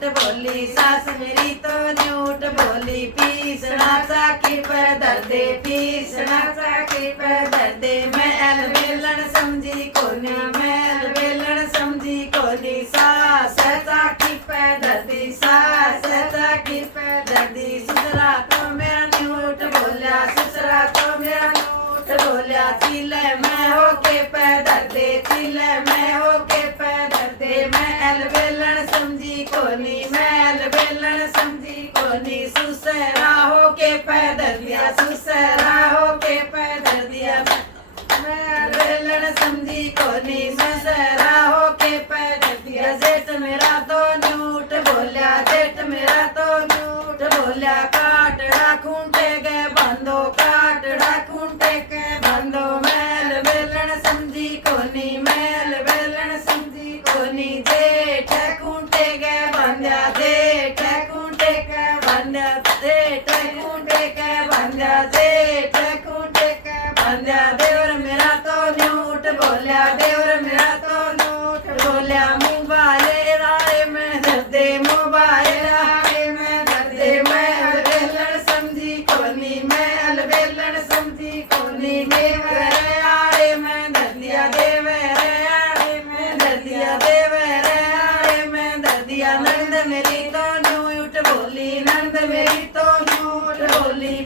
झूठ बोली, सास मेरी तो झूठ बोली। पीसना चाकी पर दर्दे, पीसना चाकी पर दर्दे। मैल बेलन समझी कोनी, मैल बेलन समझी कोनी। सास चाकी पर दर्दी, सास चाकी पर दर्दी। ससुरा तो मेरा झूठ बोलिया, ससुरा तो मेरा झूठ बोलिया। चिल्ले मैं होके पैदर दे, चिल्ले मैं होके पैदर दे। मैल बेलन समझी कोनी, मैल बेलन समझी कोनी। सुसरा होके पैदर दिया, सुसरा होके पैदर दिया। मैल बेलन समझी कोनी, सुसरा होके पैदर दिया। जेठ मेरा तो झूठ बोलिया, जेठ मेरा तो झूठ बोलिया। काटड़ा खूंटे गए बंदो, काटड़ा खूंटे के बंदो। मैल बेलन समझी कोनी, मैल बेलन समझी कोनी। जेठ खूंटे गए बंद्या, जेठ खूंटे के बंद्या, जेठ खूंटे के बंद्या, जेठ खूंटे के बंद्या। देवर मेरा तो झूठ बोलिया, देवर मेरा तो झूठ बोलिया। मोबाइल आए में दर्दे, मोबाइल आए में दर्दे। मैल बेलन समझी कोनी, मैल बेलन समझी कोनी। देवर आए में दर्दिया, देवर आए में दर्दिया, देवर आए में दर्दिया। नंद मेरी तो झूठ बोली, नंद मेरी तो झूठ बोली।